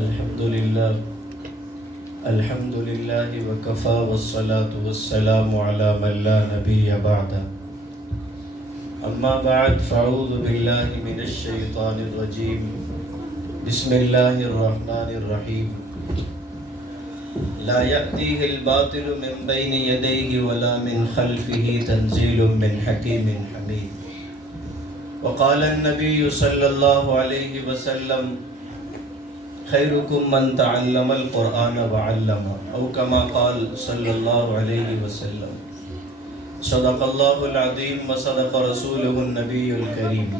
الحمد لله وكفى والصلاة والسلام على من لا نبي بعده. أما بعد فأعوذ بالله من الشيطان الرجيم. بسم الله الرحمن الرحيم. لا يأتيه الباطل من بين يديه ولا من خلفه تنزيل من حكيم حميد. وقال النبي صلى الله عليه وسلم خيركم من تعلم القرآن وعلمه أو كما قال صلى الله عليه وسلم. صدق الله العظيم وصدق رسوله النبي الكريم.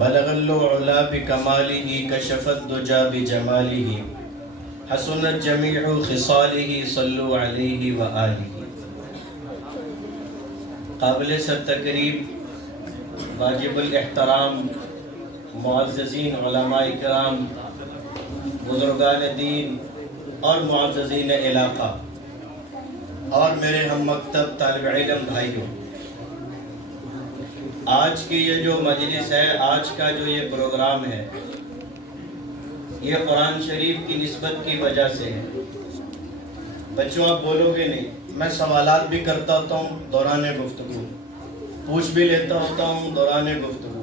بلغ العلا بكماله كشف الدجى بجماله حسنت جميع خصاله صلوا عليه وآله. قابل سر تقریب واجب الاحترام معززین علماء کرام، بزرگان دین اور معززین علاقہ اور میرے ہم مکتب طالب علم بھائیوں، آج کی یہ جو مجلس ہے، آج کا جو یہ پروگرام ہے، یہ قرآن شریف کی نسبت کی وجہ سے ہے. بچوں آپ بولو گے نہیں، میں سوالات بھی کرتا ہوتا ہوں دوران گفتگو، پوچھ بھی لیتا ہوتا ہوں دوران گفتگو.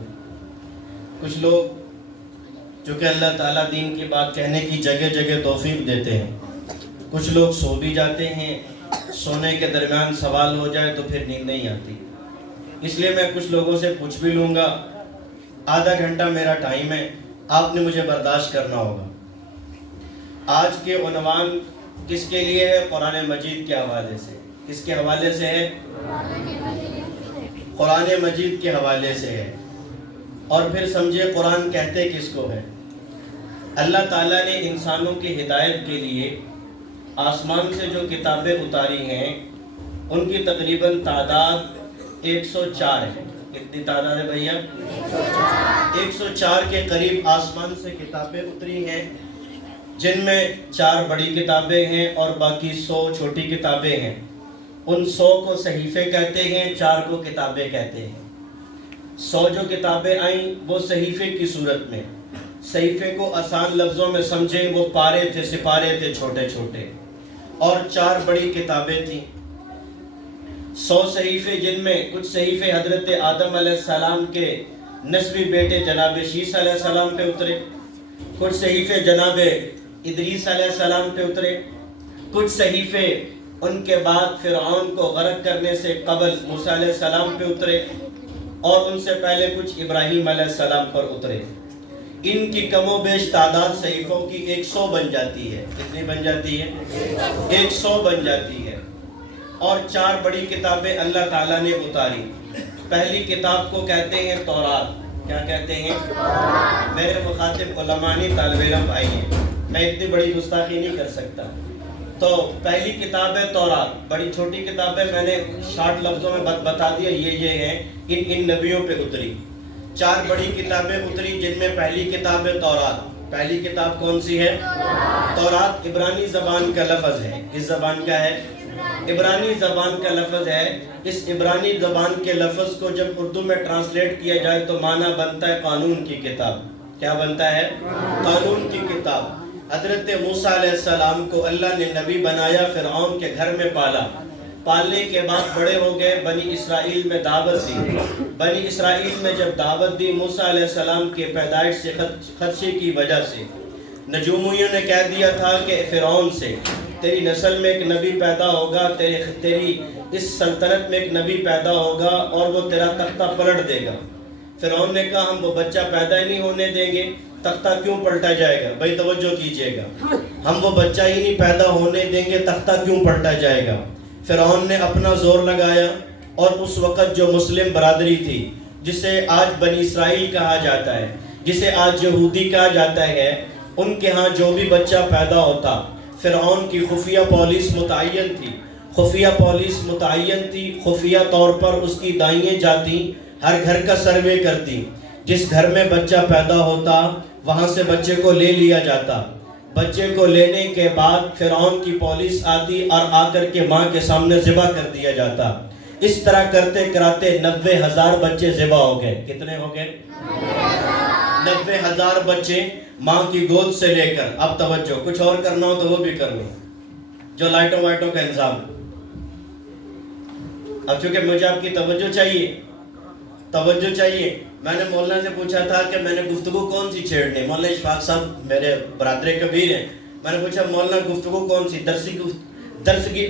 کچھ لوگ چونکہ اللہ تعالیٰ دین کی بات کہنے کی جگہ جگہ توفیق دیتے ہیں، کچھ لوگ سو بھی جاتے ہیں، سونے کے درمیان سوال ہو جائے تو پھر نیند نہیں آتی. اس لیے میں کچھ لوگوں سے پوچھ بھی لوں گا. آدھا گھنٹہ میرا ٹائم ہے، آپ نے مجھے برداشت کرنا ہوگا. آج کے عنوان کس کے لیے ہے؟ قرآن مجید کے حوالے سے. کس کے حوالے سے ہے؟ قرآن مجید کے حوالے سے ہے. اور پھر سمجھے قرآن کہتے کس کو ہے؟ اللہ تعالیٰ نے انسانوں کی ہدایت کے لیے آسمان سے جو کتابیں اتاری ہیں ان کی تقریباً تعداد 104 ہے. کتنی تعداد ہے بھیا؟ 104 کے قریب آسمان سے کتابیں اتری ہیں، جن میں 4 بڑی کتابیں ہیں اور باقی 100 چھوٹی کتابیں ہیں. ان 100 کو صحیفے کہتے ہیں، 4 کو کتابیں کہتے ہیں. 100 جو کتابیں آئیں وہ صحیفے کی صورت میں. صحیفے کو آسان لفظوں میں سمجھیں، وہ پارے تھے، سپارے تھے چھوٹے چھوٹے. اور 4 بڑی کتابیں تھیں. 100 صحیفے جن میں کچھ صحیفے حضرت آدم علیہ السلام کے نسبی بیٹے جناب شیس علیہ السلام پہ اترے، کچھ صحیفے جناب ادریس علیہ السلام پہ اترے، کچھ صحیفے ان کے بعد فرعون کو غرق کرنے سے قبل موسیٰ علیہ السلام پہ اترے، اور ان سے پہلے کچھ ابراہیم علیہ السلام پر اترے. ان کی کم و بیش تعداد صحیفوں کی 100 بن جاتی ہے. کتنی بن جاتی ہے؟ 100 بن جاتی ہے. اور 4 بڑی کتابیں اللہ تعالیٰ نے اتاری. پہلی کتاب کو کہتے ہیں تورات. کیا کہتے ہیں؟ میرے مخاطب علماء نہیں، طالب علم بھائی ہیں، میں اتنی بڑی گستاخی نہیں کر سکتا. تو پہلی کتاب ہے تورات. بڑی چھوٹی کتاب ہے، میں نے شارٹ لفظوں میں بتا دیا یہ ہیں، ان نبیوں پہ اتری. 4 بڑی کتابیں اتری جن میں پہلی کتاب ہے تورات. پہلی کتاب کون سی ہے؟ تورات عبرانی زبان کا لفظ ہے. کس زبان کا ہے؟ عبرانی زبان کا لفظ ہے. اس عبرانی زبان کے لفظ کو جب اردو میں ٹرانسلیٹ کیا جائے تو معنی بنتا ہے قانون کی کتاب. کیا بنتا ہے؟ قانون کی کتاب. حضرت موسیٰ علیہ السلام کو اللہ نے نبی بنایا، فرعون کے گھر میں پالا. پالنے کے بعد بڑے ہو گئے، بنی اسرائیل میں دعوت دی. بنی اسرائیل میں جب دعوت دی، موسیٰ علیہ السلام کے پیدائش سے خدشے کی وجہ سے نجومیوں نے کہہ دیا تھا کہ فرعون سے تیری نسل میں ایک نبی پیدا ہوگا، تیری اس سلطنت میں ایک نبی پیدا ہوگا اور وہ تیرا تختہ پلٹ دے گا. فرعون نے کہا ہم وہ بچہ پیدا ہی نہیں ہونے دیں گے، تختہ کیوں پلٹا جائے گا؟ بھائی توجہ کیجئے گا، ہم وہ بچہ ہی نہیں پیدا ہونے دیں گے، تختہ کیوں پلٹا جائے گا؟ فرعون نے اپنا زور لگایا، اور اس وقت جو مسلم برادری تھی، جسے آج بنی اسرائیل کہا جاتا ہے، جسے آج یہودی کہا جاتا ہے، ان کے ہاں جو بھی بچہ پیدا ہوتا، فرعون کی خفیہ پولیس متعین تھی. خفیہ طور پر اس کی دائیں جاتی، ہر گھر کا سروے کرتی. جس گھر میں بچہ پیدا ہوتا وہاں سے بچے کو لے لیا جاتا. بچے کو لینے کے بعد فرعون کی پولیس آتی اور آ کر کے ماں کے سامنے ذبح کر دیا جاتا. اس طرح کرتے کراتے 90,000 بچے ذبح ہو گئے. کتنے ہو گئے؟ 90,000 بچے ماں کی گود سے لے کر، اب توجہ، کچھ اور کرنا ہو تو وہ بھی کر لو، جو لائٹوں وائٹوں کا انتظام۔ اب چونکہ مجھے آپ کی توجہ چاہیے، میں نے مولانا سے پوچھا تھا کہ میں نے گفتگو کون سی چھیڑنی، مولانا اشفاق صاحب میرے برادر کبیر ہیں، میں نے پوچھا مولانا گفتگو کون سی،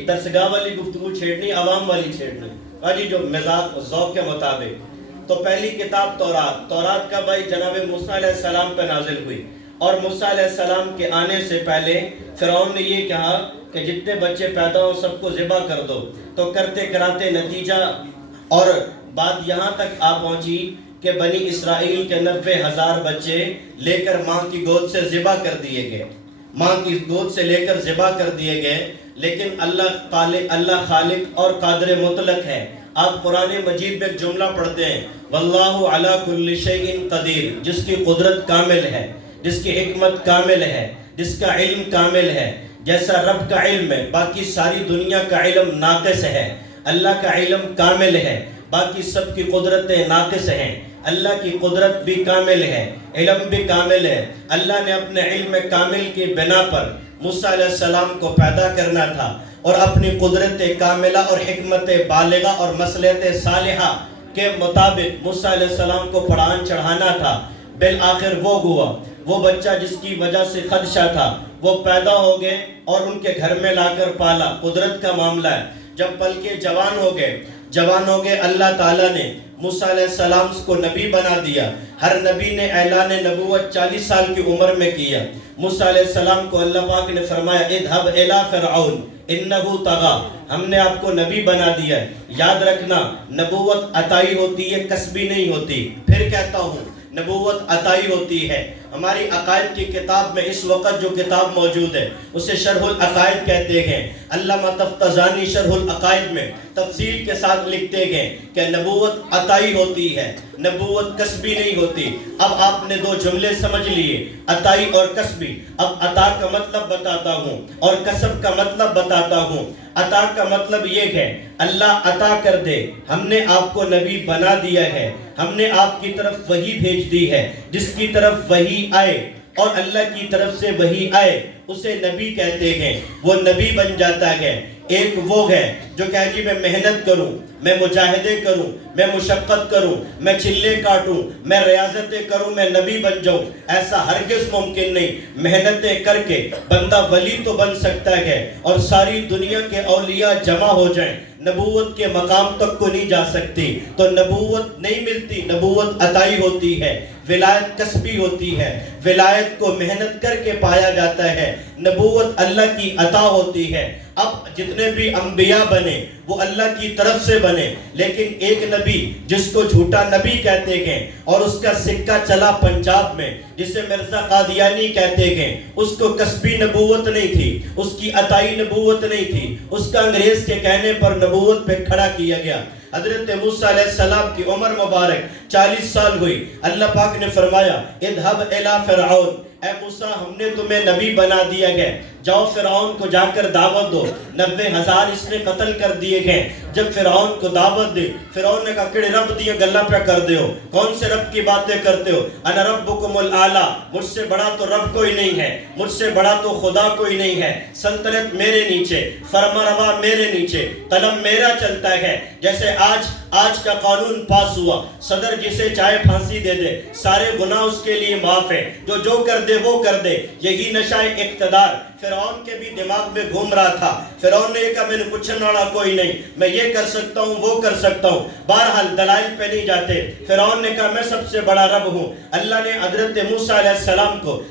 درسگاہ والی گفتگو چھیڑنی، عوام والی چھیڑنی؟ جی جو مزاج ذوق کے مطابق۔ تو پہلی کتاب تورات کا بھائی جناب موسیٰ علیہ السلام پہ نازل ہوئی، اور موسیٰ علیہ السلام کے آنے سے پہلے فرعون نے یہ کہا کہ جتنے بچے پیدا ہوں سب کو ذبح کر دو، تو کرتے کراتے نتیجہ اور بات یہاں تک آ پہنچی کہ بنی اسرائیل کے 90,000 بچے لے کر ماں کی گود سے ذبح کر دیے گئے، ماں کی گود سے لے کر ذبح کر دیے گئے۔ لیکن اللہ خالق اور قادر مطلق ہے۔ آپ قرآن مجید میں ایک جملہ پڑھتے ہیں، واللہ علی کل شیء قدیر، جس کی قدرت کامل ہے، جس کی حکمت کامل ہے، جس کا علم کامل ہے۔ جیسا رب کا علم ہے، باقی ساری دنیا کا علم ناقص ہے، اللہ کا علم کامل ہے، باقی سب کی قدرتیں ناقص ہیں۔ اللہ کی قدرت بھی کامل ہے، علم بھی کامل ہے۔ اللہ نے اپنے علم کامل کی بنا پر موسیٰ علیہ السلام کو پیدا کرنا تھا، اور اپنی قدرت کاملہ اور حکمت بالغہ اور مصلحت صالحہ کے مطابق موسیٰ علیہ السلام کو پڑھان چڑھانا تھا۔ بالآخر وہ ہوا، وہ بچہ جس کی وجہ سے خدشہ تھا، وہ پیدا ہو گئے اور ان کے گھر میں لا کر پالا۔ قدرت کا معاملہ ہے۔ جب پل کے جوان ہو گئے، اللہ تعالیٰ نے موسیٰ علیہ السلام کو نبی بنا دیا۔ ہر نبی نے اعلان نبوت 40 سال کی عمر میں کیا۔ موسیٰ علیہ السلام کو اللہ پاک نے فرمایا اذهب الى فرعون انه طغى، ہم نے آپ کو نبی بنا دیا ہے۔ یاد رکھنا، نبوت عطائی ہوتی ہے، کسبی نہیں ہوتی۔ پھر کہتا ہوں، نبوت عطائی ہوتی ہے۔ ہماری عقائد کی کتاب میں اس وقت جو کتاب موجود ہے اسے شرح العقائد کہتے ہیں۔ علامہ تفتزانی شرح العقائد میں تفصیل کے ساتھ لکھتے ہیں کہ نبوت عطائی ہوتی ہے، نبوت کسبی نہیں ہوتی۔ اب آپ نے دو جملے سمجھ لیے، عطائی اور کسبی۔ اب عطا کا مطلب بتاتا ہوں اور کسب کا مطلب بتاتا ہوں۔ عطا کا مطلب یہ ہے اللہ عطا کر دے، ہم نے آپ کو نبی بنا دیا ہے، ہم نے آپ کی طرف وحی بھیج دی ہے۔ جس کی طرف وحی آئے اور اللہ کی طرف سے وحی آئے اسے نبی کہتے ہیں، وہ نبی بن جاتا ہے۔ ایک وہ ہے جو کہے جی میں محنت کروں، میں مجاہدے کروں، میں مشقت کروں، میں چلے کاٹوں، میں ریاضتیں کروں، میں نبی بن جاؤں۔ ایسا ہرگز ممکن نہیں۔ محنتیں کر کے بندہ ولی تو بن سکتا ہے، اور ساری دنیا کے اولیاء جمع ہو جائیں، نبوت کے مقام تک کو نہیں جا سکتی۔ تو نبوت نہیں ملتی، نبوت عطائی ہوتی ہے۔ ولایت کسبی ہوتی ہے، ولایت کو محنت کر کے پایا جاتا ہے۔ نبوت اللہ کی عطا ہوتی ہے۔ اب جتنے بھی انبیاء بنے وہ اللہ کی طرف سے بنے، لیکن ایک نبی جس کو جھوٹا نبی کہتے ہیں اور اس کا سکہ چلا پنجاب میں، جسے مرزا قادیانی کہتے ہیں، اس کو کسبی نبوت نہیں تھی، اس کی عطائی نبوت نہیں تھی، اس کا انگریز کے کہنے پر نبوت پہ کھڑا کیا گیا۔ حضرت موسیٰ علیہ السلام کی عمر مبارک 40 سال ہوئی۔ اللہ پاک نے فرمایا اذهب الى فرعون، اے موسیٰ ہم نے تمہیں نبی بنا دیا گیا، جاؤ فرعون کو جا کر دعوت دو۔ 90,000 اس نے قتل کر دیے گئے۔ جب فرعون کو دعوت دی، فرعون نے کہا کڑے رب دیے گلہ پہ کر دے ہو، کون سے رب کی باتیں کرتے ہو؟ انا ربکم الاعلی، مجھ سے بڑا تو رب کوئی نہیں ہے، مجھ سے بڑا تو خدا کوئی نہیں ہے۔ سلطنت میرے نیچے، فرما روا میرے نیچے، قلم میرا چلتا ہے۔ جیسے آج کا قانون پاس ہوا، صدر جسے چاہے پھانسی دے دے، سارے گناہ اس کے لیے معاف ہے، جو کر دے وہ کر دے۔ یہی نشہ اقتدار فرعون کے بھی دماغ میں گھوم رہا تھا۔ فرعون نے کہا میں نے پوچھنے والا کوئی نہیں، میں یہ کر سکتا ہوں وہ کر سکتا ہوں۔ بہرحال دلائل پہ نہیں جاتے۔ فرعون نے کہا میں سب سے بڑا رب ہوں۔ اللہ نے حضرت موسیٰ علیہ السلام کو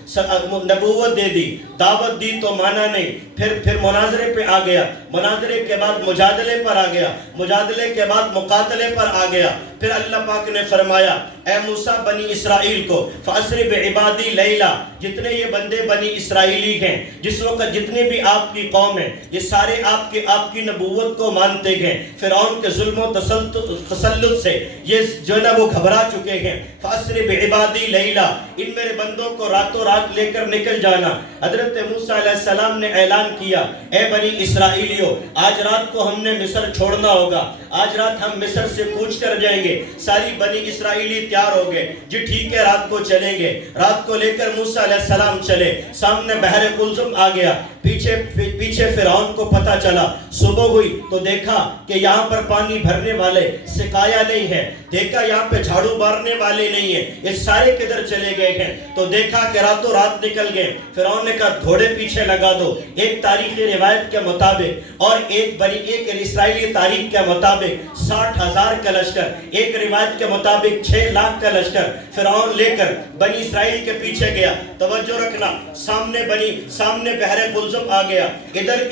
نبوت دے دی، دعوت دی تو مانا نہیں۔ پھر مناظرے پہ آ گیا، مناظرے کے بعد مجادلے پر آ گیا، مجادلے کے بعد مقاتلے پر آ گیا۔ پھر اللہ پاک نے فرمایا اے موسیٰ بنی اسرائیل کو فَأَسْرِ بِعِبَادِي لَيْلًا، جتنے یہ بندے بنی اسرائیلی ہیں، جس وقت کا جتنے بھی آپ کی قوم ہے یہ سارے آپ کی نبوت کو مانتے ہیں. فرعون کے ظلم و تسلط سے یہ جو ہے نا وہ گھبرا چکے ہیں. فَأَسْرِ بِعِبَادِي لَيْلًا ان میرے بندوں کو راتوں رات لے کر نکل جانا. حضرت موسیٰ علیہ السلام نے اعلان کیا اے بنی اسرائیلیوں آج رات کو ہم نے مصر چھوڑنا ہوگا. آج رات ہم مصر سے کوچ کر جائیں گے. ساری بنی اسرائیلی تیار ہو گئے جی ٹھیک ہے رات کو چلیں گے. رات کو لے کر موسیٰ علیہ السلام چلے. سامنے بحر قلزم آ گیا. پیچھے فرعون کو پتہ چلا. صبح ہوئی تو دیکھا کہ یہاں پر پانی بھرنے والے سقایا نہیں ہے. دیکھا یہاں پہ جھاڑو مارنے والے نہیں ہیں. یہ سارے کدھر چلے گئے ہیں. تو دیکھا کہ راتوں رات نکل گئے. فرعون نے کہا گھوڑے پیچھے لگا دو. ایک تاریخی روایت کے مطابق اور ایک اسرائیلی تاریخ کے مطابق 60,000 کا لشکر, ایک روایت کے مطابق 6 لاکھ کا لشکر فرعون لے کر بنی اسرائیل کے پیچھے گیا. توجہ رکھنا سامنے بحر قلزم آ گیا. ادھر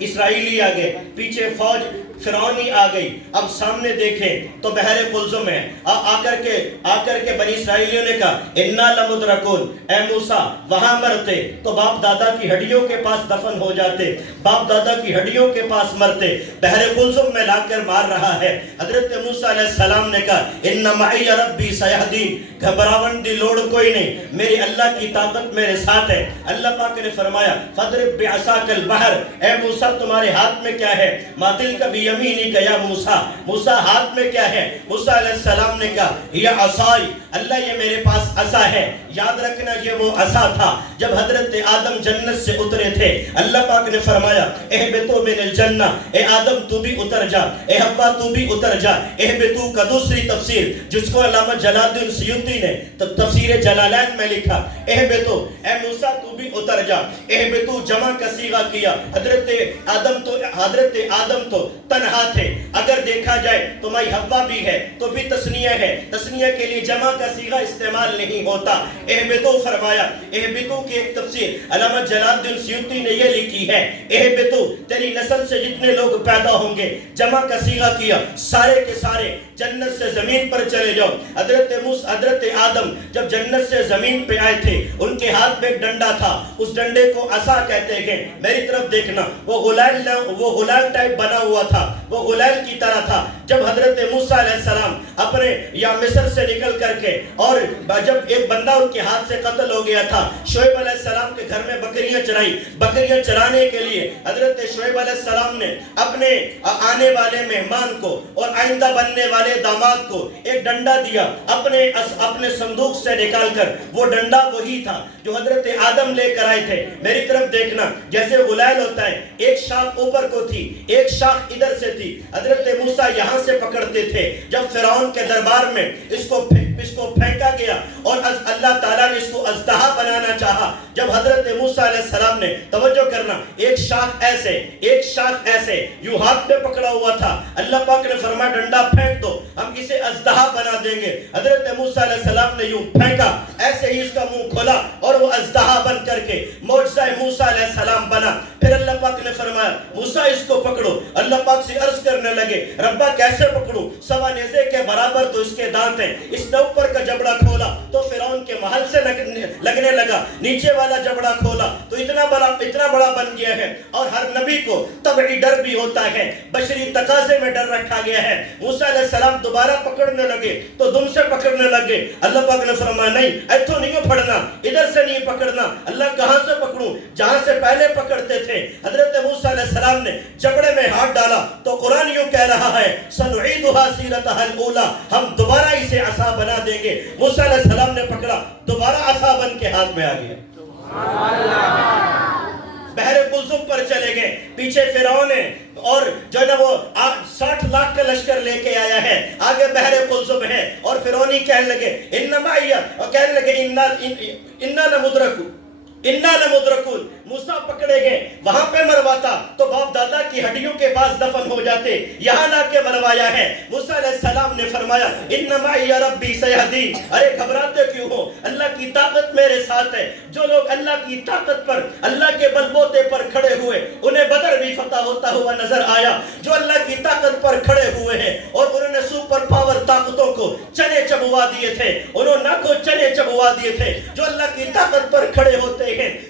اسرائیلی آ گئے. پیچھے فوج فرعونی آ گئی. اب سامنے دیکھیں تو بحر قلزم ہے. آ کر کے بنی اسرائیلیوں نے کہا اِنَّا لَمُدْرَكُونَ اے موسیٰ وہاں مرتے تو باپ دادا کی ہڈیوں کے پاس دفن ہو جاتے. باپ دادا کی ہڈیوں کے پاس مرتے. بحر قلزم میں لا کر مار رہا ہے. حضرت موسیٰ علیہ السلام نے کہا اِنَّ مَعِيَ رَبِّي سَيَهْدِينِ گھبراون دی لوڑ کوئی نہیں, میری اللہ کی طاقت میرے ساتھ ہے. اللہ پاک نے فرمایا فَضْرِب بِعَصَاكَ الْبَحْرَ اے موسیٰ تمہارے ہاتھ میں کیا ہے؟ مَا تِلْكَ بِيَمِينِكَ یا موسیٰ. موسیٰ ہاتھ میں کیا ہے؟ موسیٰ علیہ السلام نے کہا یہ عصائی اللہ یہ میرے پاس عصا ہے. یاد رکھنا یہ وہ عصا تھا جب حضرت آدم جنت سے اترے تھے. اللہ پاک نے فرمایا اہبطوا من الجنہ اے آدم تو بھی اتر جا, اے حوا تو بھی اتر جا. اہبطوا کا دوسری تفسیر جس کو علامہ جلال الدین سیوطی نے تفسیر جلالین میں لکھا اہبطوا اے موسیٰ تو بھی اتر جا. اہبطوا جمع کا صیغہ کیا. حضرت آدم تو تنہا تھے. اگر دیکھا جائے تو مائی حوا بھی ہے تو بھی تسنیہ ہے. تسنیہ کے لیے جمع کا صیغہ استعمال نہیں ہوتا. اہبطوا فرمایا. اہبطوا کی ایک تفسیر علامہ جلال الدین سیوطی نے یہ لکھی ہے اہبطوا تیری نسل سے جتنے لوگ پیدا ہوں گے, جمع کا صیغہ کیا سارے کے سارے جنت سے زمین پر چلے جاؤ. حضرت آدم جب جنت سے زمین پہ آئے تھے ان کے ہاتھ میں ایک ڈنڈا تھا. اس ڈنڈے کو عصا کہتے ہیں. میری طرف دیکھنا وہ غلال ٹائپ بنا ہوا تھا, وہ غلال کی طرح تھا. جب حضرت موسیٰ علیہ السلام اپنے یا مصر سے نکل کر کے اور جب ایک بندہ ان کے ہاتھ سے قتل ہو گیا تھا, شعیب علیہ السلام کے گھر میں بکریاں چرائیں. بکریاں چرانے کے لیے حضرت شعیب علیہ السلام نے اپنے آنے والے مہمان کو اور آئندہ بننے والے داماد کو ایک ڈنڈا دیا. اپنے صندوق سے نکال کر وہ ڈنڈا وہی تھا جو حضرت آدم لے کر آئے تھے. میری طرف دیکھنا جیسے غلال ہوتا ہے, ایک شاخ اوپر کو تھی ایک شاخ ادھر سے تھی. حضرت موسیٰ یہاں سے پکڑتے تھے. جب فرعون کے دربار میں اس کو پھینکا گیا اور اللہ تعالیٰ نے اس کو اژدہا بنانا چاہا. جب حضرت موسیٰ علیہ السلام نے توجہ کرنا ایک شاخ ایسے یوں ہاتھ میں پکڑا ہوا تھا. اللہ پاک نے فرمایا ڈنڈا پھینک دو ہم اسے اژدہا بنا دیں گے. حضرت موسیٰ علیہ السلام نے یوں پھینکا, ایسے ہی اس کا منہ کھولا اور وہ اژدہا بن کر کے معجزہ موسیٰ علیہ السلام بنا. پھر اللہ پاک نے فرمایا موسیٰ اس کو پکڑو. اللہ پاک سے عرض کرنے لگے ربا کیسے پکڑوں؟ سوا نیزے کے برابر تو اس کے دانت ہیں. اس نے اوپر کا جبڑا کھولا تو فرعون کے محل سے لگنے لگا. نیچے والا جبڑا کھولا تو اتنا بڑا بن گیا ہے. اور ہر نبی کو طبعی ڈر بھی ہوتا ہے, بشری تقاضے میں ڈر رکھا گیا ہے. موسیٰ علیہ السلام دوبارہ پکڑنے لگے تو دم سے پکڑنے لگے. اللہ پاک نے فرمایا نہیں ایتھوں نہیں پھڑنا, ادھر سے نہیں پکڑنا. اللہ کہاں سے پکڑوں؟ جہاں سے پہلے پکڑتے تھے. حضرت موسیٰ علیہ السلام نے جبڑے میں ہاتھ ڈالا تو قرآن یوں کہہ رہا ہے سنعیدها سیرتها الاولى ہم دوبارہ اسے عصا بنا دیں گے. موسیٰ علیہ السلام نے پکڑا دوبارہ عصا بن کے ہاتھ میں آ گیا. بحر قلزم پر چلے گئے. پیچھے فرعون ہے اور جو ہے وہ 60 لاکھ کا لشکر لے کے آیا ہے. آگے بحر قلزم ہے اور فرعونی کہنے لگے اِنَّا لَمُدْرَكُونَ موسیٰ پکڑے گئے. وہاں پہ مرواتا تو باپ دادا کی ہڈیوں کے پاس دفن ہو جاتے. یہاں لا کے مروایا ہے. موسیٰ علیہ السلام نے فرمایا اِنَّ مَعِيَ رَبِّي سَيَهْدِينِ ارے گھبراتے کیوں ہو؟ اللہ کی طاقت میرے ساتھ ہے. جو لوگ اللہ کی طاقت پر اللہ کے بلبوتے پر کھڑے ہوئے انہیں بدر بھی فتح ہوتا ہوا نظر آیا. جو اللہ کی طاقت پر کھڑے ہوئے ہیں اور انہوں نے سپر پاور طاقتوں کو چنے چبوا دیے تھے, انہوں نہ کو چنے چبوا دیے تھے. جو اللہ کی طاقت پر کھڑے ہوتے ہیں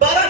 12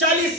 40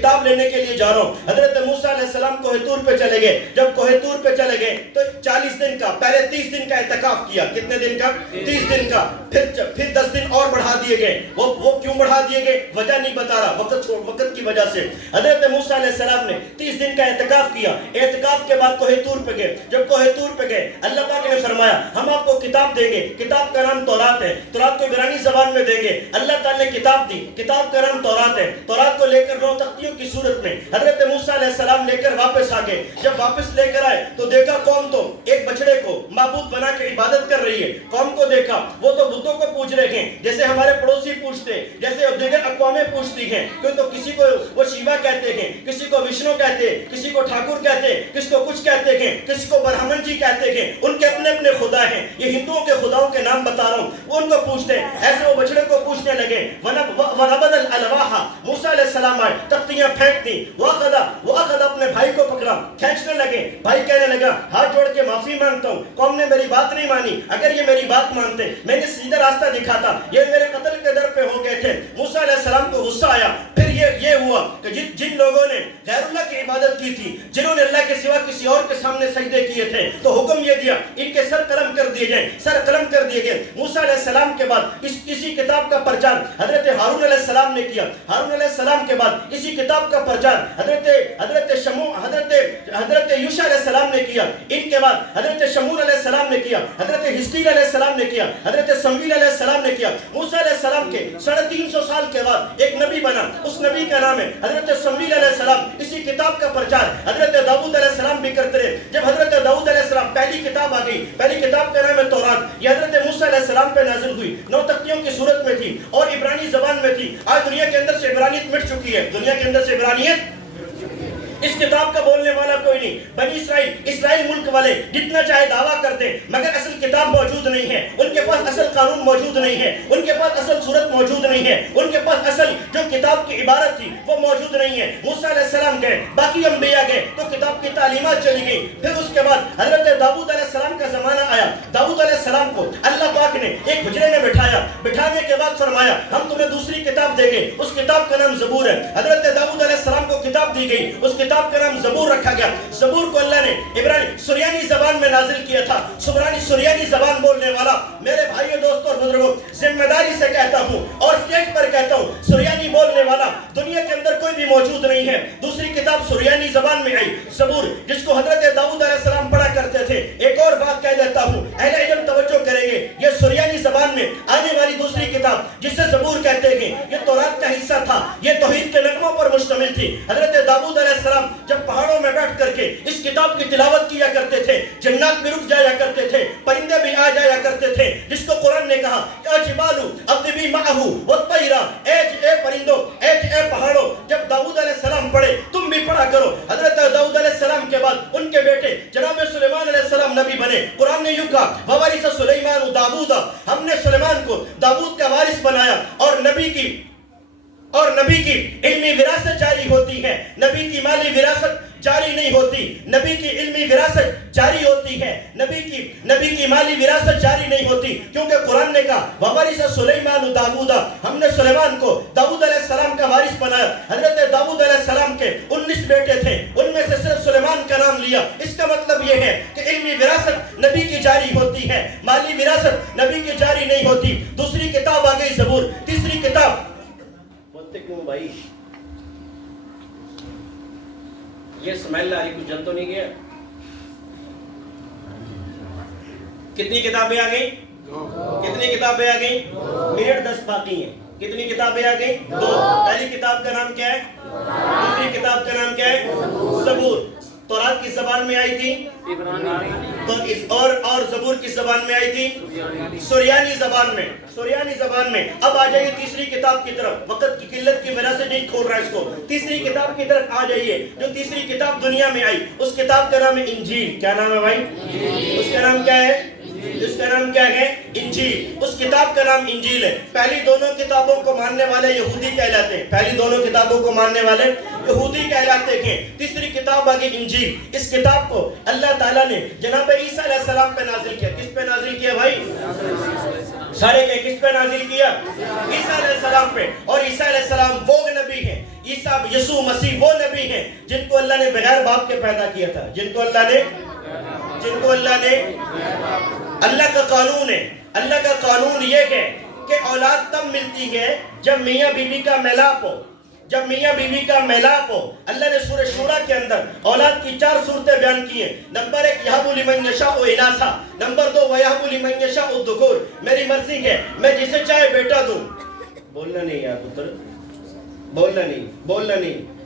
کتاب لینے کے لیے جا رہا ہوں. حضرت موسیٰ علیہ السلام کوہ طور پہ چلے گئے. جب کوہ طور پہ چلے گئے تو 40 دن کا, پہلے 30 دن کا اعتکاف کیا. کتنے دن کا؟ 30 دن کا. پھر 10 دن اور بڑھا دیے گئے. وہ کیوں بڑھا دیے گئے؟ وجہ نہیں بتا رہا, وقت کی وجہ سے. حضرت موسیٰ علیہ السلام نے 30 دن کا اعتکاف کیا. اعتکاف کے بعد کوہ طور پہ گئے. جب کوہ طور پہ گئے, اللہ پاک نے فرمایا ہم آپ کو کتاب دیں گے. کتاب کا نام تورات ہے. تورات کو عبرانی زبان میں دیں گے. اللہ تعالی نے کتاب دی. کتاب کا نام تورات ہے. تورات کو لے کر 9 تختیوں کی صورت میں حضرت موسیٰ علیہ السلام لے کر واپس آ گئے. جب واپس لے کر آئے تو دیکھا قوم تو ایک بچڑے کو معبود بنا کے عبادت کر رہی ہے. قوم کو دیکھا وہ تو بتوں کو پوج رہے ہیں جیسے ہمارے پڑوسی پوچھتے, جیسے دیگر اقوامیں پوچھتی ہیں. کوئی تو کسی کو وہ شیوا کہتے ہیں, کسی کو وشنو کہتے ہیں, کسی کو ٹھاکر کہتے ہیں, کسی کو کچھ کہتے ہیں, کسی کو برہمن جی کہتے ہیں. ان کے اپنے اپنے خدا ہیں. یہ ہندوؤں کے خداؤں کے نام بتا رہا ہوں. وہ ان کو پوچھتے ہیں. ایسے وہ بچڑے کو پوچھنے لگے. وَنَبَذَ الْأَلْوَاحَ, موسیٰ علیہ السلام آئے, تختیاں پھینک دی. وَأَخَذَ اپنے بھائی کو پکڑا, کھینچنے لگے. بھائی کہنے لگا ہاتھ جوڑ کے معافی مانگتا ہوں, قوم نے میری بات نہیں مانی. اگر یہ میری بات مانتے, میں نے سیدھا راستہ دکھاتا, یہ میرے قتل کے در پہ ہو گئے تھے. موسیٰ علیہ السلام کو غصہ آیا. پھر یہ ہوا کہ جن لوگوں نے غیر اللہ کی عبادت کی تھی, جنہوں نے اللہ کے سوا کسی اور کے سامنے سجدے کیے تھے, تو حکم یہ دیا ان کے سر قلم کر دیے جائیں. سر قلم کر دیے گئے. موسیٰ علیہ السلام کے بعد اسی کتاب کا پرچار حضرت ہارون علیہ السلام نے کیا. ہارون علیہ السلام کے بعد اسی کتاب کا پرچار حضرت یوشع علیہ السلام نے کیا. ان کے بعد حضرت شمون علیہ السلام نے کیا, حضرت حزقیل علیہ السلام نے کیا, حضرت سمویل علیہ السلام نے کیا. موسیٰ علیہ السلام کے 350 سال کے بعد ایک نبی بنا. اس نبی کا نام ہے حضرت سمویل علیہ السلام. اسی کتاب کا پرچار حضرت داؤد علیہ السلام بھی کرتے رہے. جب حضرت داؤد علیہ السلام, پہلی کتاب آ گئی. پہلی کتاب کا نام ہے تورات. یہ حضرت موسیٰ علیہ السلام پہ نازل ہوئی. 9 تختیوں کی صورت میں تھی اور عبرانی زبان میں تھی. آج دنیا کے اندر سے عبرانیت مٹ چکی ہے. دنیا کے اندر سے عبرانیت, اس کتاب کا بولنے والا کوئی نہیں. بنی اسرائیل ملک والے جتنا چاہے دعویٰ کرتے, مگر اصل کتاب موجود نہیں ہے. ان کے پاس اصل قانون موجود نہیں ہے. ان کے پاس اصل صورت موجود نہیں ہے. ان کے پاس اصل جو کتاب کی عبارت تھی وہ موجود نہیں ہے. موسیٰ علیہ السلام گئے, باقی انبیاء گئے تو کتاب کی تعلیمات چلی گئی. پھر اس کے بعد حضرت داؤد علیہ السلام کا زمانہ آیا. داؤد علیہ السلام کو اللہ پاک نے ایک حجرے میں بٹھایا. بٹھانے کے بعد فرمایا ہم تمہیں دوسری کتاب دیں گے. اس کتاب کا نام زبور ہے. حضرت داؤد علیہ السلام کو کتاب دی گئی. اس کتاب کا نام زبور رکھا گیا. زبور کو اللہ نے عبرانی سریانی زبان میں نازل کیا تھا. سریانی زبان بولنے والا میرے بھائیو, دوستو اور بزرگوں, ذمہ داری سے کہتا ہوں اور اسٹیج پر کہتا ہوں, سریانی بولنے والا دنیا کے اندر کوئی بھی موجود نہیں ہے. دوسری کتاب سریانی زبان میں آئی, زبور, جس کو حضرت داؤد علیہ السلام پڑھا کرتے تھے. ایک اور بات کہہ دیتا ہوں, اہل علم توجہ کریں گے. یہ سریانی زبان میں آنے والی دوسری کتاب جسے زبور کہتے ہیں, یہ تورات کا حصہ تھا. یہ توحید کے نغموں پر مشتمل تھی. حضرت داؤد علیہ السلام جب پہاڑوں میں بیٹھ کر کے اس کتاب کی تلاوت کیا کرتے تھے, جنات بھی رک جایا کرتے تھے, پرندے بھی آ جایا کرتے تھے, جس کو قرآن نے کہا یا جبالو اذبی معہ والطیر, اے پرندوں, اے پہاڑوں, جب داؤد علیہ السلام پڑھے تم بھی پڑھا کرو. حضرت داؤد علیہ السلام کے بعد ان کے بیٹے جناب سلیمان علیہ السلام نبی بنے. قرآن نے یوں کہا ووارث سلیمان داؤد, ہم نے سلیمان کو داؤد کا وارث بنایا. اور نبی کی علمی وراثت جاری ہوتی ہے, نبی کی مالی وراثت جاری نہیں ہوتی. نبی کی علمی وراثت جاری ہوتی ہے, نبی کی مالی وراثت جاری نہیں ہوتی, کیونکہ قرآن نے کہا ووارث سلیمان داؤد, ہم نے سلیمان کو داؤد علیہ السلام کا وارث بنایا. حضرت داؤد علیہ السلام کے 19 بیٹے تھے, ان میں سے صرف سلیمان کا نام لیا. اس کا مطلب یہ ہے کہ علمی وراثت نبی کی جاری ہوتی ہے, مالی وراثت نبی کی جاری نہیں ہوتی. دوسری کتاب آ گئی زبور. تیسری کتاب, بولتے کیوں بھائی, یہ سمیل آ رہی, کچھ جل تو نہیں گیا؟ کتنی کتابیں آ گئی؟ کتنی کتابیں آ گئی؟ منٹ 10 باقی ہیں. کتنی کتابیں آ گئی؟ 2. پہلی کتاب کا نام کیا ہے؟ دوسری کتاب کا نام کیا ہے؟ زبور. تورات کی زبان میں آئی تھی اور زبور کی زبان میں آئی تھی سریانی زبان میں. اب آ جائیے تیسری کتاب کی طرف. وقت کی قلت کی وجہ سے نہیں کھول رہا اس کو. تیسری کتاب کی طرف آ جائیے. جو تیسری کتاب دنیا میں آئی اس کتاب کا نام ہے انجیل. کیا نام ہے بھائی؟ اس کا نام کیا ہے؟ اس کا نام کیا ہے؟ انجیل. اس کتاب کا نام انجیل ہے. پہلی دونوں کتابوں کو ماننے والے یہودی کہلاتے ہیں. پہلی دونوں کتابوں کو ماننے والے یہودی کہلاتے ہیں. تیسری کتاب آگے انجیل. اس کتاب کو اللہ تعالیٰ نے جناب عیسیٰ علیہ السلام پہ نازل کیا. کس پہ نازل کیا بھائی؟ سارے کے کس پہ نازل کیا؟ عیسیٰ علیہ السلام پہ. اور عیسیٰ علیہ السلام وہ نبی ہیں, عیسیٰ یسوع مسیح وہ نبی ہیں جن کو اللہ نے بغیر باپ کے پیدا کیا تھا، جن کو اللہ نے اللہ کا قانون ہے، اللہ کا قانون یہ ہے کہ اولاد تب ملتی ہے جب میاں بیوی کا میلاپ ہو، جب میاں بیوی کا میلاپ ہو۔ اللہ نے سورہ شورا کے اندر اولاد کی 4 صورتیں بیان کی ہیں۔ نمبر 1 یَهَبُ لِمَن یَشَاءُ إِنَاثًا، نمبر 2 وَيَهَبُ لِمَن یَشَاءُ الذُّكُورَ، میری مرضی ہے میں جسے چاہے بیٹا دوں۔ بولنا نہیں یار پتر، بولنا نہیں۔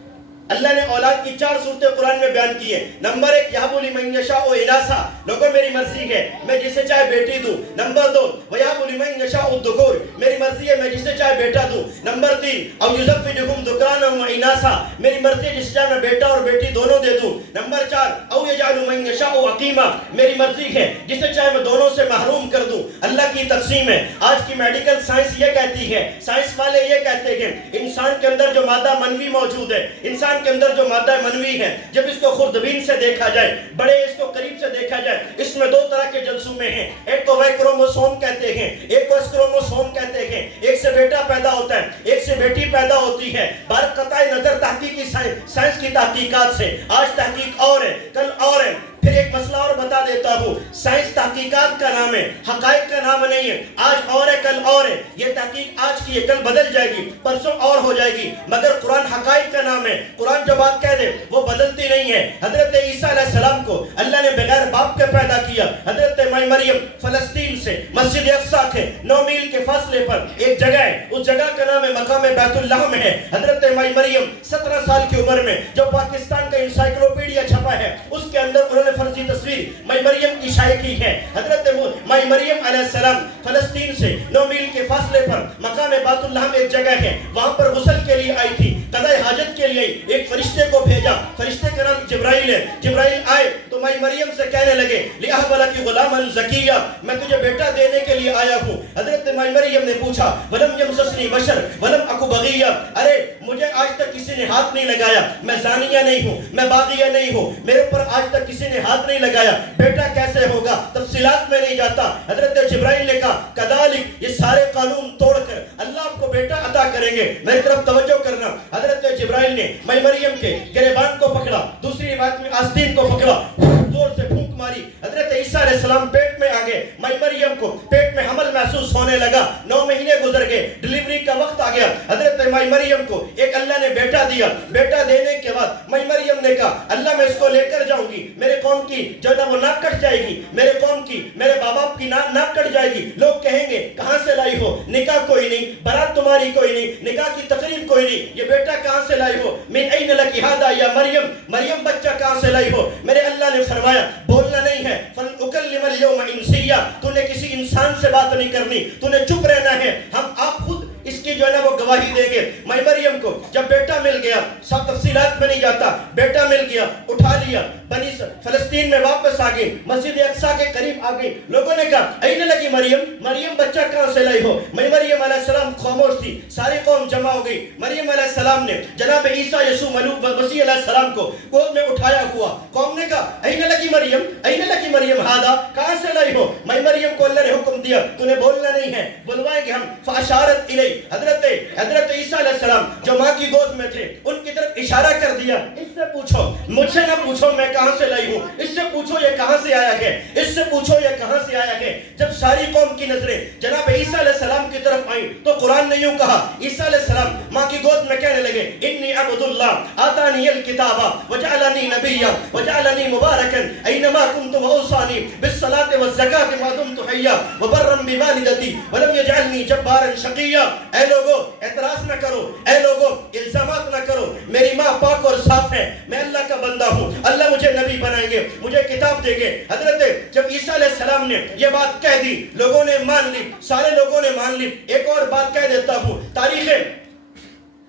اللہ نے اولاد کی 4 صورتیں قرآن میں بیان کی ہیں۔ نمبر 1 یَهَبُ لِمَن یَشَاءُ إِنَاثًا، لوگوں میری مرضی ہے میں جسے چاہے بیٹی دوں۔ نمبر 2 وَيَهَبُ لِمَن یَشَاءُ الذُّكُورَ، میری مرضی ہے میں جسے چاہے بیٹا دوں۔ نمبر 3 أَوْ يُزَوِّجُهُمْ ذُكْرَانًا وَإِنَاثًا، میری مرضی ہے جسے چاہے میں بیٹا اور بیٹی دونوں دے دوں۔ نمبر 4 أَوْ يَجْعَلُ مَن يَشَاءُ عَقِيمًا، میری مرضی ہے جسے چاہے میں دونوں سے محروم کر دوں۔ اللہ کی تقسیم ہے۔ آج کی میڈیکل سائنس یہ کہتی ہے، سائنس والے یہ کہتے ہیں انسان کے اندر جو مادہ منوی موجود ہے، انسان کے اندر جو مادہ منوی ہے، جب اس کو خوردبین سے دیکھا جائے، بڑے اس کو قریب سے دیکھا جائے، اس میں 2 طرح کے جلسومے ہیں۔ ایک تو وہ کروموسوم کہتے ہیں، ایک کو اس کروموسوم کہتے ہیں۔ ایک سے بیٹا پیدا ہوتا ہے، ایک سے بیٹی پیدا ہوتی ہے۔ بار قطع نظر تحقیقی سائنس کی تحقیقات سے آج تحقیق اور ہے، کل اور ہے۔ پھر ایک مسئلہ اور بتا دیتا ہوں، سائنس تحقیقات کا نام ہے، حقائق کا نام نہیں ہے۔ آج اور ہے کل اور ہے، یہ تحقیق آج کی ہے کل بدل جائے گی، پرسوں اور ہو جائے گی، مگر قرآن حقائق کا نام ہے۔ قرآن جو بات کہہ دے وہ بدلتی نہیں ہے۔ حضرت عیسیٰ علیہ السلام کو اللہ نے بغیر باپ کے پیدا کیا۔ حضرت مائی مریم فلسطین سے مسجد اقصیٰ کے 9 میل کے فاصلے پر ایک جگہ ہے، اس جگہ کا نام ہے مقام بیت اللحم ہے۔ حضرت مائی مریم 17 سال کی عمر میں جو پاکستان کا انسائیکلوپیڈیا چھپا ہے اس کے اندر انہوں نے فرضی تصویر مائی مریم کی شائع کی ہے۔ حضرت مائی مریم علیہ السلام فلسطین سے 9 میل کے فاصلے پر مقام بیت اللحم ایک جگہ ہے، وہاں پر غسل کے لیے آئی تھی، قضاء حاجت کے لیے ایک فرشتے کو بھیجا، فرشتے کا نام جبرائیل ہے۔ جبرائیل آئے تو مائی مریم سے کہنے لگے لِأَهْبَ لَكِ غُلَامًا زَكِيًّا، میں تجھے بیٹا دینے کے لیے آیا ہوں۔ حضرت مائی مریم نے پوچھا وَلَمْ يَمْسَسْنِي بَشَرٌ وَلَمْ أَكُ بَغِيًّا، ارے مجھے آج تک کسی نے ہاتھ نہیں لگایا، میں زانیہ نہیں ہوں، میں باغیہ نہیں ہوں، میرے اوپر آج تک کسی نے ہاتھ نہیں لگایا، بیٹا کیسے ہوگا؟ تفصیلات میں نہیں جاتا۔ حضرت جبرائیل نے کہا کذالک، یہ سارے قانون توڑ کر اللہ آپ کو بیٹا عطا کریں گے، میری طرف توجہ کرنا۔ حضرت جبرائیل نے مائی مریم کے گریبان کو پکڑا، دوسری روایت میں آستین کو پکڑا، زور سے پھونک ماری، حضرت عیسیٰ علیہ السلام پیٹ میں آگے، مائی مریم کو پیٹ میں حمل محسوس ہونے لگا، 9 مہینے گزر گئے، ڈیلیوری کا وقت آ گیا۔ حضرت مائی مریم کو ایک اللہ نے بیٹا دیا۔ بیٹا دینے کے بعد مائی مریم نے کہا اللہ میں اس کو لے کر جاؤں گی، میرے قوم کی جو ہے وہ ناک کٹ جائے گی، میرے قوم کی میرے باپ باپ کی ناک کٹ جائے گی، لوگ کہیں گے کہاں سے لائی ہو، نکاح کوئی نہیں، برات تمہاری کوئی نہیں، نکاح کی تقریب کوئی نہیں، یہ بیٹا کہاں سے لائی ہو، من این لکی ھذا یا مریم، مریم بچہ کہاں سے لائی ہو؟ میرے اللہ نے فرمایا بولنا نہیں ہے، فَلْأُكَلِّمَ الْيَوْمَ إِنْسِيًّا، تو نے کسی انسان سے بات نہیں کرنی، تو نے چپ رہنا ہے، ہم آپ خود اس کی جو ہے نا وہ گواہی دیں گے۔ مائی مریم کو جب بیٹا مل گیا، سب تفصیلات میں نہیں جاتا، بیٹا مل گیا، اٹھا لیا، بنی فلسطین میں واپس آ گئی، مسجد اقصیٰ کے قریب آ گئی، لوگوں نے کہا این لکی مریم، مریم بچہ کہاں سے لائی ہو؟ مائی مریم علیہ السلام خاموش تھی، ساری قوم جمع ہو گئی۔ مریم علیہ السلام نے جناب عیسیٰ یسوع مسیح علیہ السلام کو گود میں اٹھایا ہوا، قوم نے کہا این لکی مریم، این لکی مریم ھذا، کہاں سے لائی ہو؟ مائی مریم کو اللہ نے حکم دیا تو نے بولنا نہیں ہے، بلوائیں گے ہم، فاشارت الی، حضرت عیسیٰ علیہ السلام جو ماں کی گود میں تھے ان کی طرف اشارہ کر دیا، اس سے پوچھو، مجھ سے نہ پوچھو میں کہاں سے لائی ہوں، اس سے پوچھو یہ کہاں سے آیا ہے، اس سے پوچھو یہ کہاں سے آیا ہے۔ جب ساری قوم کی نظریں جناب عیسیٰ علیہ السلام کی طرف آئیں تو قرآن نے یوں کہا، عیسیٰ علیہ السلام ماں کی گود میں کہنے لگے انی عبد اللہ آتانی الکتاب وجعلنی نبیا وجعلنی مبارکا اینما کنت واوصانی بالصلاۃ والزکاۃ ما دمت حیا وبرا بوالدتی ولم یجعلنی جبارا شقیا۔ اے لوگو اعتراض نہ کرو، اے لوگو الزامات نہ کرو، میری ماں پاک اور صاف ہے، میں اللہ کا بندہ ہوں، اللہ مجھے نبی بنائیں گے، مجھے کتاب دیں گے۔ حضرت جب عیسیٰ علیہ السلام نے یہ بات کہہ دی لوگوں نے مان لی، سارے لوگوں نے مان لی۔ ایک اور بات کہہ دیتا ہوں، تاریخ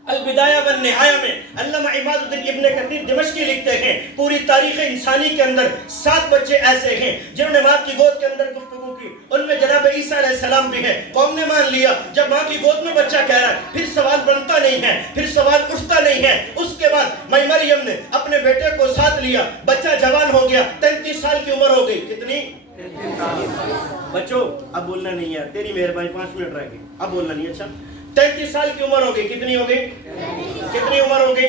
البدایہ والنہایہ میں علامہ عماد الدین ابن کثیر دمشقی لکھتے ہیں پوری تاریخ انسانی کے اندر 7 بچے ایسے ہیں جنہوں نے ماں کی گود کے اندر گفتگو کی، ان میں جناب عیسیٰ علیہ السلام بھی ہیں۔ قوم نے مان لیا، جب ماں کی گود میں بچہ کہہ رہا ہے پھر سوال بنتا نہیں ہے، پھر سوال اٹھتا نہیں ہے۔ اس کے بعد مائی مریم نے اپنے بیٹے کو ساتھ لیا، بچہ جوان ہو گیا، 33 سال کی عمر ہو گئی۔ کتنی؟ 33۔ بچوں اب بولنا نہیں ہے، تیری مہربانی 5 منٹ رہ گئی، اب بولنا نہیں۔ اچھا 33 سال کی عمر ہو گئی، کتنی ہو گئی؟ کتنی عمر ہو گئی؟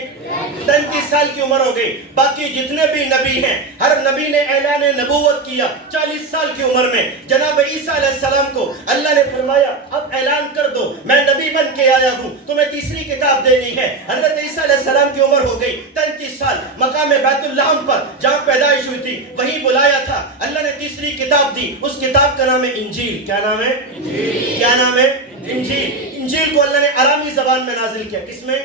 33 سال کی عمر ہو گئی. باقی جتنے بھی نبی ہیں ہر نبی نے اعلان نبوت کیا 40 سال کی عمر میں. جناب عیسیٰ علیہ السلام کو اللہ نے فرمایا اب اعلان کر دو میں نبی بن کے آیا ہوں, تمہیں تیسری کتاب دینی ہے. حضرت عیسیٰ علیہ السلام کی عمر ہو گئی 33 سال. مقام بیت اللحم پر جہاں پیدائش ہوئی تھی وہیں بلایا تھا, اللہ نے تیسری کتاب دی. اس کتاب کا نام ہے انجیل. کیا نام ہے؟ کیا نام ہے؟ انجیل. انجیل کو اللہ نے عرامی زبان میں نازل کیا. کس میں؟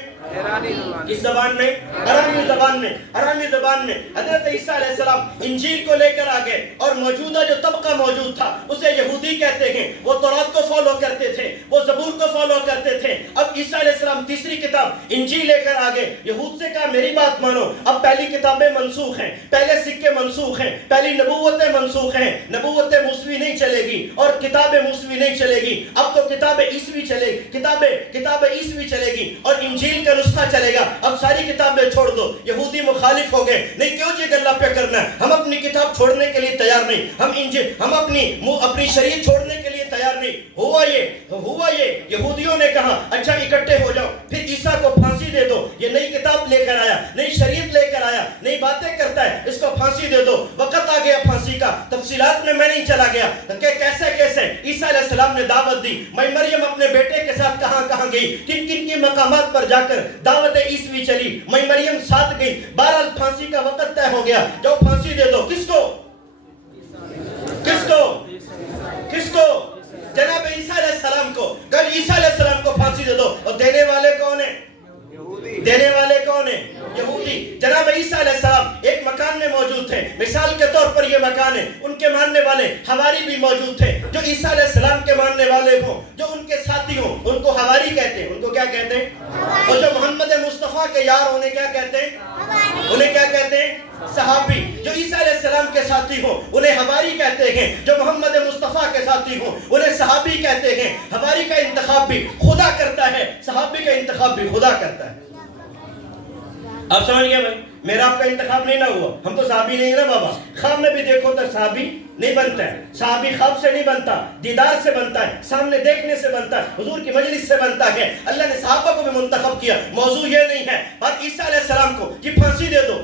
کس زبان میں؟ عرامی زبان میں. عرامی زبان میں حضرت عیسیٰ علیہ السلام انجیل کو لے کر آگئے اور موجودہ جو طبقہ موجود تھا اسے یہودی کہتے ہیں. وہ تورات کو فالو کرتے تھے, وہ زبور کو فالو کرتے تھے. اب عیسیٰ علیہ السلام تیسری کتاب انجیل لے کر آگئے. یہود سے کہا میری بات مانو, اب پہلی کتابیں منسوخ ہیں, پہلے سکے منسوخ ہیں, پہلی نبوتیں منسوخ ہیں. نبوت موسوی نہیں چلے گی اور کتاب موسوی نہیں چلے گی. اب تو کتاب عیسوی چلے گی, کتاب عیسوی چلے گی اور انجیل کا نسخہ چلے گا. اب ساری کتابیں چھوڑ دو. یہودی مخالف ہو گئے, نہیں کیوں جی گلہ پہ کرنا ہے, ہم اپنی کتاب چھوڑنے کے لیے تیار نہیں, ہم اپنی شریعت چھوڑنے کے لیے تیار نہیں. ہوا یہ یہودیوں نے کہا اچھا اکٹھے ہو جاؤ, پھر عیسیٰ کو پھانسی دے دو. یہ نئی کتاب لے کر آیا, نئی شریعت لے کر آیا, نئی باتیں کرتا ہے, اس کو پھانسی دے دو. وقت آ گیا پھانسی کا, تفصیلات میں نہیں چلا گیا کہ کیسے عیسیٰ علیہ السلام نے دعوت دی. میں مریم اپنے بیٹے کے ساتھ کہاں گئی, کن کی مقامات پر جا کر دعوت عیسوی چلی. میں مریم ساتھ گئی. بہرحال پھانسی کا وقت طے ہو گیا, جاؤ پھانسی دے دو. کس کو؟ جناب عیسیٰ علیہ السلام کو. کل عیسیٰ علیہ السلام کو پھانسی دے دو. اور دینے والے کون ہیں؟ یہودی. جناب عیسیٰ علیہ السلام ایک مکان میں موجود تھے. مثال کے طور پر یہ مکان ہے, ان کے ماننے والے حواری بھی موجود تھے. جو عیسیٰ علیہ السلام کے ماننے والے ہوں, جو ان کے ساتھی ہوں, ان کو حواری کہتے ہیں. ان کو کیا کہتے ہیں؟ اور جو محمد مصطفیٰ کے یار انہیں کیا کہتے ہیں؟ صحابی. جو عیسیٰ علیہ السلام کے ساتھی ہوں انہیں حواری کہتے ہیں. جو محمد مصطفیٰ کے ساتھی ہوں انہیں صحابی کہتے ہیں. حواری کا انتخاب بھی خدا کرتا ہے, صحابی کا انتخاب بھی خدا کرتا ہے. آپ سمجھ گئے بھائی؟ میرا آپ کا انتخاب نہیں نہ ہوا, ہم تو صحابی نہیں نا بابا. خواب میں بھی دیکھو تو صحابی نہیں بنتا ہے. صحابی خواب سے نہیں بنتا, دیدار سے بنتا ہے, سامنے دیکھنے سے بنتا ہے, حضور کی مجلس سے بنتا ہے. اللہ نے صحابہ کو بھی منتخب کیا. موضوع یہ نہیں ہے. بات عیسیٰ علیہ السلام کو کہ پھانسی دے دو.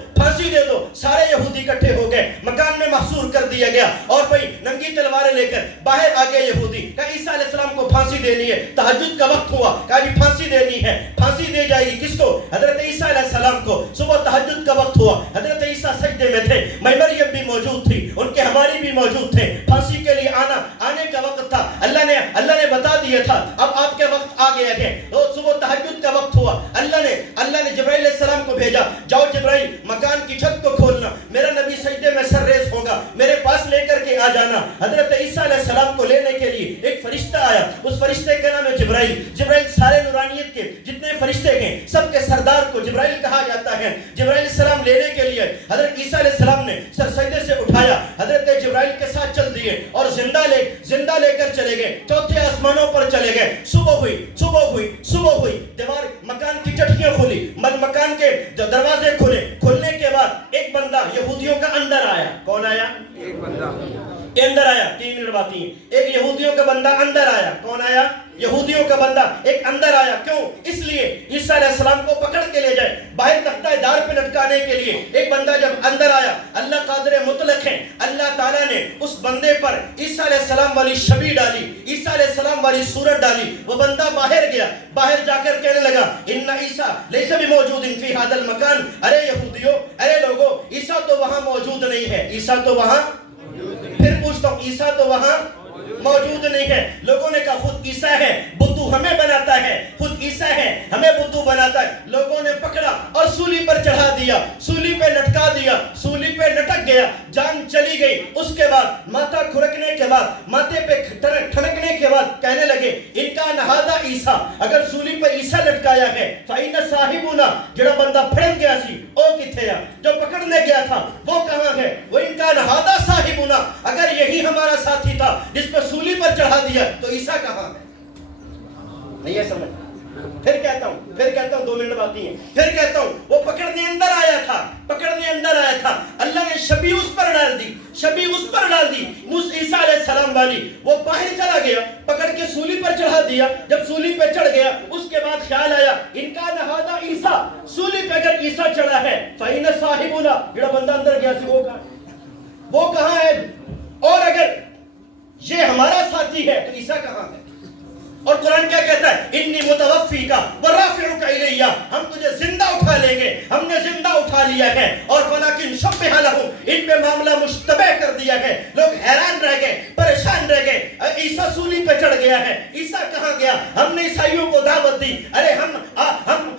سارے یہودی اکٹھے ہو گئے, مکان میں محصور کر دیا گیا اور بھائی ننگی تلواریں لے کر باہر آ گئے یہودی. کہا عیسیٰ علیہ السلام کو پھانسی دینی ہے. تہجد کا وقت ہوا, کہا جی پھانسی دینی ہے. پھانسی دے جائے گی. کس کو؟ حضرت عیسیٰ علیہ السلام کو. صبح تہجد کا وقت ہوا, حضرت عیسیٰ سجدے میں تھے, مریم بھی موجود تھی, ان کے حواری بھی موجود تھے. پھانسی کے لیے آنے کا وقت تھا. اللہ نے بتا دیا تھا اب آپ کے وقت آ گیا ہے. تو صبح تہجد کا وقت ہوا. اللہ نے جبرائیل علیہ السلام کو بھیجا, جاؤ جبرائیل مکان کی چھت کو کھولنا, میرا نبی سجدے میں سر ریز ہوگا, میرے پاس لے کر کے آ جانا. حضرت عیسیٰ علیہ السلام کو لینے کے لیے ایک فرشتہ آیا. اس فرشتے کا نام ہے جبرائیل. جبرائیل سارے نورانیت کے جتنے فرشتے ہیں سب کے سردار کو جبرائیل کہا جاتا ہے. جبرائیل علیہ السلام لینے کے لیے حضرت عیسیٰ علیہ السلام نے سر سجدے سے اٹھایا, حضرت جبرائیل کے ساتھ چل دیے اور زندہ لے کر چلے گئے. چوتھے آسمانوں پر چلے گئے. صبح ہوئی, دیوار مکان کی چٹکیاں کھلی, مکان کے دروازے کھلنے کے بعد ایک بندہ یہودیوں کا اندر آیا. کون آیا؟ ایک بندہ اندر آیا. 3 منٹ بات ہی. ایک یہودیوں کا بندہ اندر آیا. کون آیا؟ یہودیوں کا بندہ ایک اندر آیا. کیوں؟ اس لیے عیسیٰ علیہ السلام کو پکڑ کے لے جائے باہر تختہ دار پہ لٹکانے کے لیے. ایک بندہ جب اندر آیا, اللہ قادر مطلق ہے, اللہ تعالیٰ نے اس بندے پر عیسیٰ علیہ السلام والی شبیہ ڈالی, عیسیٰ علیہ السلام والی صورت ڈالی. وہ بندہ باہر گیا, باہر جا کر کہنے لگا ان عیسیٰ لیس بموجود فی ھذا المکان. ارے یہودیو, ارے لوگو, عیسیٰ تو وہاں موجود نہیں ہے. عیسیٰ تو وہاں, پھر پوچھتا ہوں, عیسیٰ تو وہاں موجود نہیں ہے. لوگوں نے کہا خود عیسیٰ ہے, بدو ہمیں بناتا ہے, خود عیسیٰ ہے, ہمیں بدو بناتا ہے. لوگوں نے پکڑا اور سولی پر چڑھا دیا, سولی پہ لٹکا دیا, سولی پہ لٹک گیا, جان چلی گئی. اس کے بعد ماتھا کھرکنے کے بعد, ماتھے پہ ٹھنکنے کے بعد کہنے لگے ان کا نہادہ عیسیٰ, اگر سولی پہ عیسیٰ لٹکایا ہے فَإِنَّ صَاحِبُنَا, جڑا بندہ پھڑن گیا سی او کتھے ہے, جو پکڑنے گیا تھا وہ کہاں ہے؟ وہ ان کا نہادہ صاحبنا, اگر یہی ہمارا ساتھی تھا جس پہ سولی پر چڑھا دیا تو عیسیٰ کہاں ہے؟ نہیں ہے سمجھ. پھر کہتا ہوں 2 منٹ باقی ہیں. پھر کہتا ہوں وہ پکڑنے اندر آیا تھا, اللہ نے شبیہ اس پر ڈال دی, عیسیٰ علیہ السلام والی. وہ باہر چلا گیا, پکڑ کے سولی پر چڑھا دیا. جب سولی پہ چڑھ گیا اس کے بعد خیال آیا ان کا نہادہ عیسیٰ, عیسیٰ چڑھا ہے فَإِنَّ صَاحِبُنَا جڑا بندہ اندر گیا سی وہ کہاں ہے؟ اور اگر یہ ہمارا ساتھی ہے تو عیسیٰ کہاں ہے؟ اور قرآن کیا کہتا ہے انی متوفی کا ورافعک الیہ ہم تجھے زندہ اٹھا لیں گے ہم نے زندہ اٹھا لیا ہے اور ولیکن شبہ لہم ان پہ معاملہ مشتبہ کر دیا ہے لوگ حیران رہ گئے پریشان رہ گئے عیسیٰ سولی پہ چڑھ گیا ہے عیسیٰ کہاں گیا ہم نے عیسائیوں کو دعوت دی ارے ہم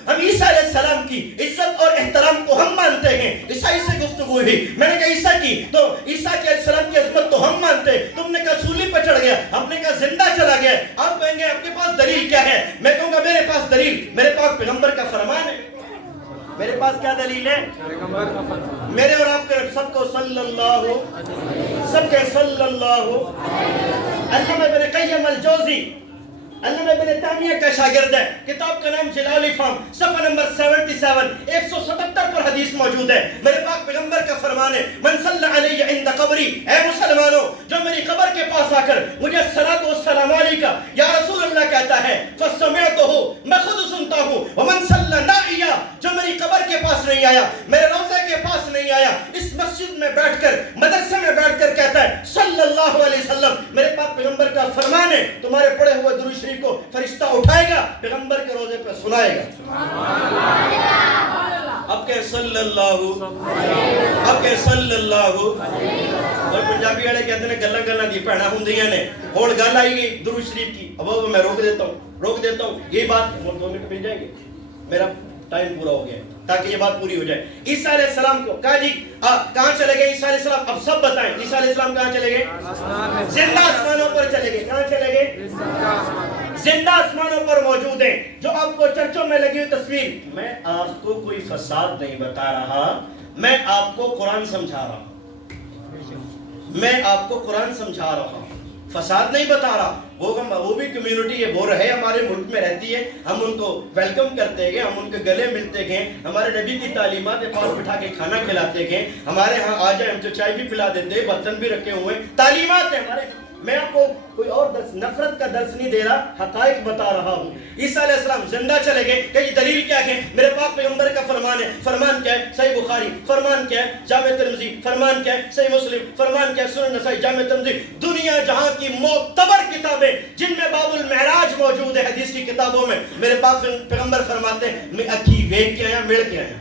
عیسیٰ علیہ السلام کی عزت اور احترام کو ہم مانتے ہیں عیسائی سے گفتگو ہوئی میں نے کہا عیسیٰ کی تو عیسیٰ علیہ السلام کی عظمت تو ہم مانتے تم نے کہا سولی پہ چڑھ گیا ہم نے کہا زندہ چلا گیا آپ کہیں گے آپ کے پاس دلیل کیا ہے میں کہوں گا میرے پاس دلیل میرے پاس پیغمبر کا فرمان ہے میرے پاس کیا دلیل ہے میرے اور آپ کے سب کو صلی اللہ سب کے صلی اللہ علامہ ابن قیم الجوزی علامہ ابن تیمیہ کا شاگرد ہے کتاب کا نام جلال الافہام صفحہ نمبر 77 177 پر حدیث موجود ہے میرے پاک پیغمبر کا فرمان ہے من صلی علیہ عند قبری اے مسلمانوں جو میری قبر کے پاس آ کر مجھے الصلاۃ والسلام علیک یا رسول اللہ کہتا ہے فسمعتہ میں خود سنتا ہوں ومن صلی نائیہ جو میری قبر کے پاس نہیں آیا میرے روضے کے پاس نہیں آیا اس مسجد میں بیٹھ کر مدرسے میں بیٹھ کر کہتا ہے صلی اللہ علیہ وسلم میرے پاک پیغمبر کا فرمان ہے تمہارے پڑھے ہوئے درود شریف کو فرشتہ اٹھائے گا پیغمبر کے روزے پہ سنائے گا اب کہ صلی اللہ اب کہ صلی اللہ اور پنجابی والے کہتے ہیں گلا گلا دی پہنا ہوندیاں نے ہن گل آئی گئی درود شریف کی اب میں روک دیتا ہوں یہ بات 2 منٹ مل جائیں گے میرا ٹائم پورا ہو گیا ہے تاکہ یہ بات پوری ہو جائے عیسیٰ علیہ السلام کو کہا جی کہاں چلے گئے عیسیٰ علیہ السلام اب سب بتائیں عیسیٰ علیہ السلام کہاں چلے گئے زندہ آسمانوں پر چلے گئے کہاں چلے گئے زندہ آسمانوں پر موجود ہیں جو آپ کو چرچوں میں لگی ہوئی تصویر میں آپ کو کوئی فساد نہیں بتا رہا میں آپ کو قرآن سمجھا رہا ہوں فساد نہیں بتا رہا وہ بھی کمیونٹی ہے وہ رہے ہمارے ملک میں رہتی ہے ہم ان کو ویلکم کرتے گئے ہم ان کے گلے ملتے گئے ہمارے نبی کی تعلیمات پاس بٹھا کے کھانا کھلاتے گئے ہمارے ہاں آ جائے ہم تو چائے بھی پلا دیتے برتن بھی رکھے ہوئے تعلیمات ہیں ہمارے میں آپ کو کوئی اور درس نفرت کا درس نہیں دے رہا حقائق بتا رہا ہوں عیسیٰ علیہ السلام زندہ چلے گئے کہ یہ دلیل کیا ہے میرے پاک پیغمبر کا فرمان ہے فرمان کیا ہے صحیح بخاری فرمان کیا ہے جامع ترمذی فرمان کیا ہے صحیح مسلم فرمان کیا ہے سنن نسائی جامع ترمذی دنیا جہاں کی معتبر کتابیں جن میں باب المعراج موجود ہے حدیث کی کتابوں میں میرے پاک پیغمبر فرماتے ہیں میں اکھی ویکھ کے آیا مل کے آیا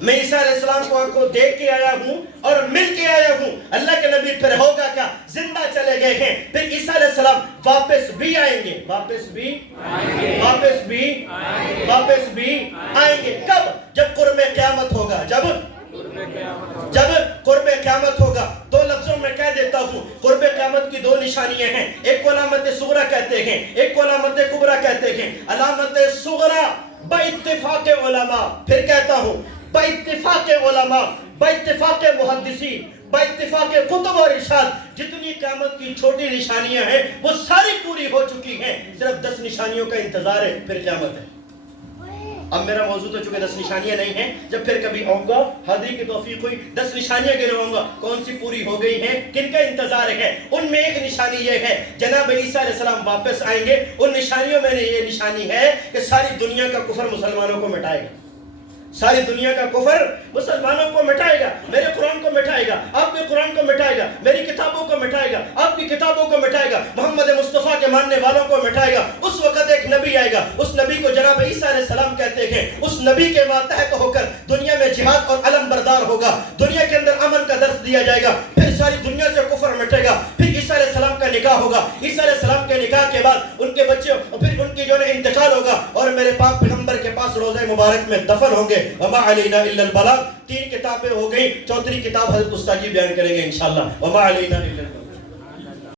میں عیسیٰ علیہ السلام کو آپ کو دیکھ کے آیا ہوں اور مل کے آیا ہوں اللہ کے نبی پھر ہوگا کیا زندہ چلے گئے ہیں پھر عیسیٰ علیہ السلام واپس بھی آئیں گے واپس بھی آئیں گے کب جب قرب قیامت ہوگا جب قرب قیامت ہوگا 2 لفظوں میں کہہ دیتا ہوں قرب قیامت کی 2 نشانیاں ہیں ایک کو علامت صغرا کہتے ہیں ایک کو علامت کبرا کہتے ہیں علامت صغرا باتفاق علماء پھر کہتا ہوں باتفاق علماء باتفاق محدثین باتفاق کتب اور ارشاد جتنی قیامت کی چھوٹی نشانیاں ہیں وہ ساری پوری ہو چکی ہیں صرف 10 نشانیوں کا انتظار ہے پھر قیامت ہے اب میرا موضوع تو چونکہ 10 نشانیاں نہیں ہیں جب پھر کبھی آؤں گا حاضری کی توفیق ہوئی 10 نشانیاں گنواؤں گا کون سی پوری ہو گئی ہیں کن کا انتظار ہے ان میں ایک نشانی یہ ہے جناب عیسیٰ علیہ السلام واپس آئیں گے ان نشانیوں میں یہ نشانی ہے کہ ساری دنیا کا کفر مسلمانوں کو مٹائے گا ساری دنیا کا کفر مسلمانوں کو مٹائے گا میرے قرآن کو مٹائے گا آپ کے قرآن کو مٹائے گا میری کتابوں کو مٹائے گا آپ کی کتابوں کو مٹائے گا محمد مصطفیٰ کے ماننے والوں کو مٹائے گا اس وقت ایک نبی آئے گا اس نبی کو جناب عیسیٰ علیہ السلام کہتے ہیں اس نبی کے ماتحت ہو کر دنیا میں جہاد اور علم بردار ہوگا دنیا کے اندر امن کا درس دیا جائے گا پھر ساری دنیا سے کفر مٹے گا پھر عیسیٰ علیہ السلام کا نکاح ہوگا عیسیٰ علیہ السلام کے نکاح کے بعد ان کے بچے اور پھر ان کی جو ہے انتقال ہوگا اور میرے پاک پیغمبر کے پاس روضہ مبارک میں دفن ہوں گے وما علینا الا البلاغ 3 کتابیں ہو گئی 4تھی کتاب حضرت استاد جی بیان کریں گے انشاءاللہ وما علینا الا البلاغ